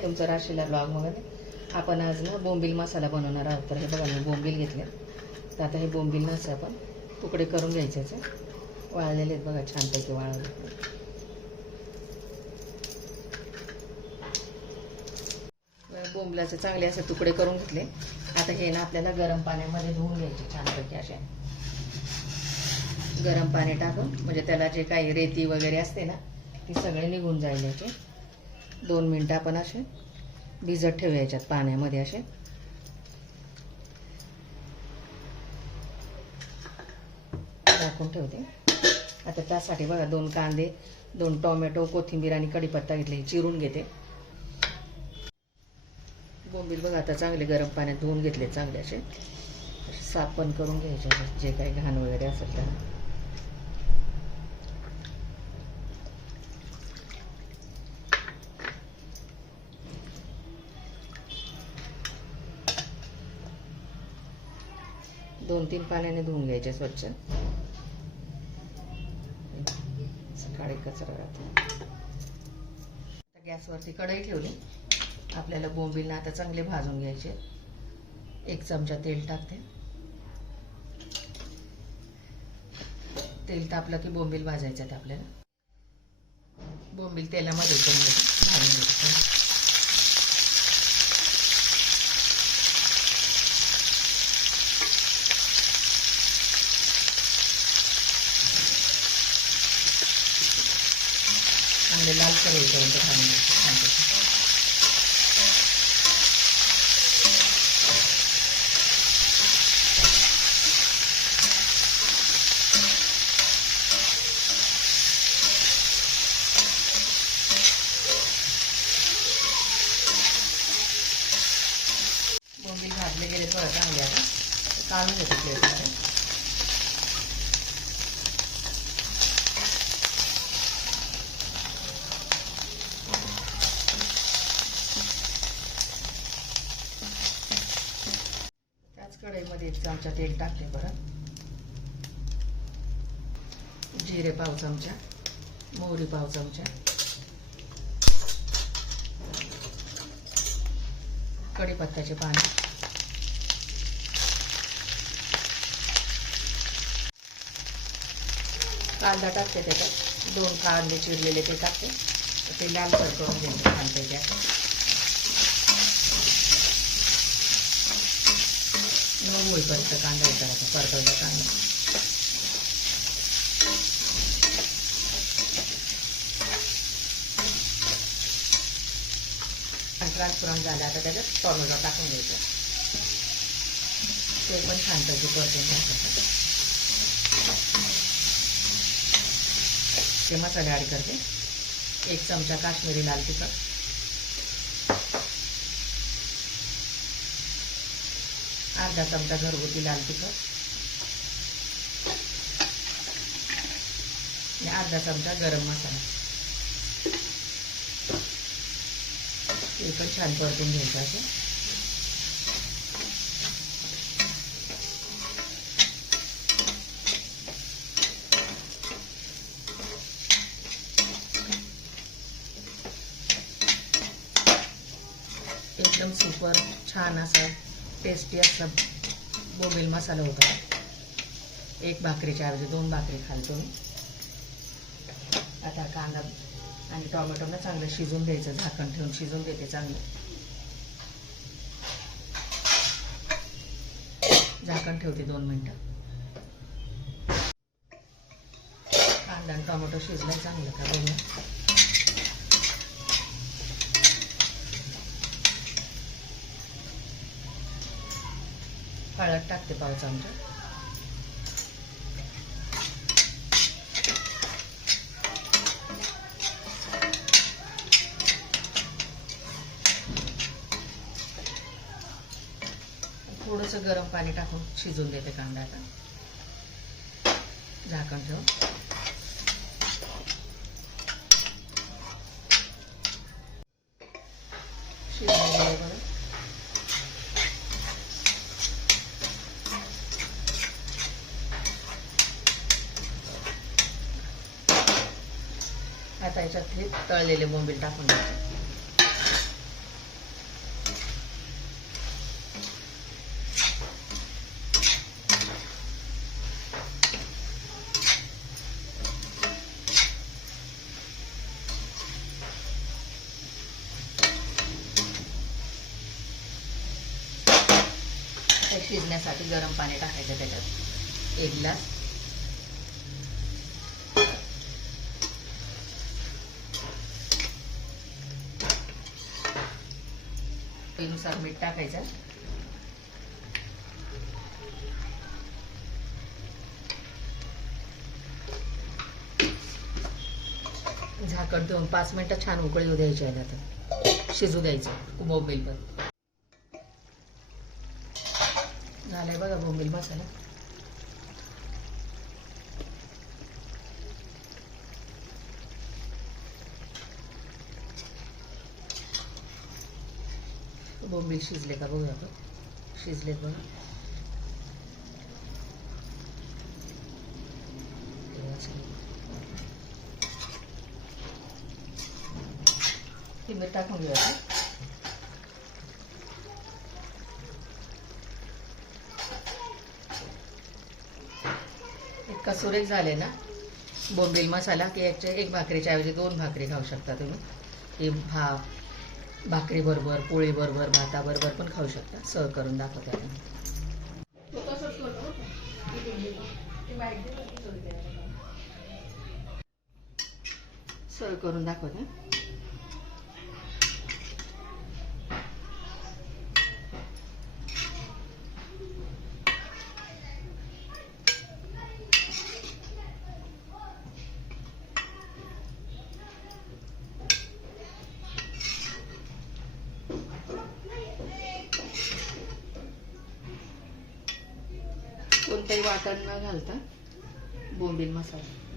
आहे तुमचं राशीला ब्लॉगमध्ये. आपण आज ना बोंबील मसाला बनवणार आहोत. तर हे बघा मी बोंबील घेतले. तर आता हे बोंबील ना असं आपण तुकडे करून घ्यायचे. वाळलेले आहेत बघा, छानपैकी वाळले. बोंबलाचे चांगले असे तुकडे करून घेतले. आता हे ना आपल्याला गरम पाण्यामध्ये धुवून घ्यायचे छानपैकी. असे गरम पाणी टाकून म्हणजे त्याला जे काही रेती वगैरे असते ना ती सगळे निघून जाईल. याचे 2 मिनटं आपण असे भिजत ठेवायच्यात पाण्यामध्ये. असे टाकून ठेवते. आता त्यासाठी बघा 2 कांदे, 2 टोमॅटो, कोथिंबीर आणि कढीपत्ता घेतले. चिरून घेते. बोंबील बघा आता चांगले गरम पाण्यात धुवून घेतले. चांगले असे साफ पण करून घ्यायचे. जे काही घाण वगैरे असेल त्याला. दोन 3 पाण्याने धुवून घ्यायचे स्वच्छ. सकाळी कचरा राहतो. गॅसवरती कढई ठेवली. आपल्याला बोंबीलना आता चांगले भाजून घ्यायचे. 1 चमचा तेल टाकते. तेल तापलं की बोंबील भाजायचे आहेत आपल्याला. बोंबील तेलामध्ये भाजून घ्यायचे. चांगले लाल करेपर्यंत भाजून घ्यायचे. बोंबील भाजले गेले थोडं चांगले. आता काढून घेते प्लेटमध्ये. त्याच कढईमध्ये 1 चमचा तेल टाकते. परत जिरे पाव चमचा, मोहरी पाव चमचा, कढीपत्त्याचे पाने, कांदा टाकते. त्याच्यात 2 कांदे चिरलेले ते टाकते. ते लाल करून घ्यायचे छानपैकी. मग होईपर्यंत कांदा हे करायचा. परतवला कांदा. ट्रान्सपरंट झाला. आता त्याच्यात टोमॅटो टाकून घ्यायचं. ते पण छानपैकी परतून घ्यायचं. ते मसाले ॲड करते. 1 चमचा काश्मीरी लाल तिखट, 1/2 चमचा घरगुती लाल तिखट आणि 1/2 चमचा गरम मसाला. ते पण छान परतून घ्यायचं. असं एकदम सुपर छान असा टेस्टी असा बोंबील मसाला होता. 1 भाकरीच्या ऐवजी 2 भाकरी खालतो मी. आता कांदा आणि टोमॅटोला चांगलं शिजून द्यायचं. झाकण ठेवून शिजून देते चांगलं. झाकण ठेवते 2 मिनटं. कांदा आणि टोमॅटो शिजलाय चांगलं का बघूया. हळद टाकते पाव चमचा. थोडंसं गरम पाणी टाकून शिजून देते कांदा. आता झाकण ठेवून शिजले बघा. आता याच्यात हे तळलेले बोंबील टाकून द्यायचे. शिजण्यासाठी गरम पाणी टाकायचं त्याच्यात 1 ग्लास. चवीनुसार मीठ टाकायचं. झाकण ठेवून 5 मिनिटं छान उकळी येऊ द्यायची आहे. आता शिजू द्यायचं बोंबील पण. झालंय बघा बोंबील मसाला. बोंबील शिजले का बघूया आपण. शिजलेत बघा. मीठ टाकून घेऊया. इतका सुरेख झाले ना बोंबील मसाला की याच्या 1 भाकरीच्या ऐवजी 2 भाकरी खाऊ शकता तुम्ही. ही भाकरी बरोबर, पोळी बरोबर, भाताबरोबर पण खाऊ शकता. सर्व करून दाखवते आपण. सर्व करून दाखवते. कोणताही वाटण न घालता बोंबील मसाला.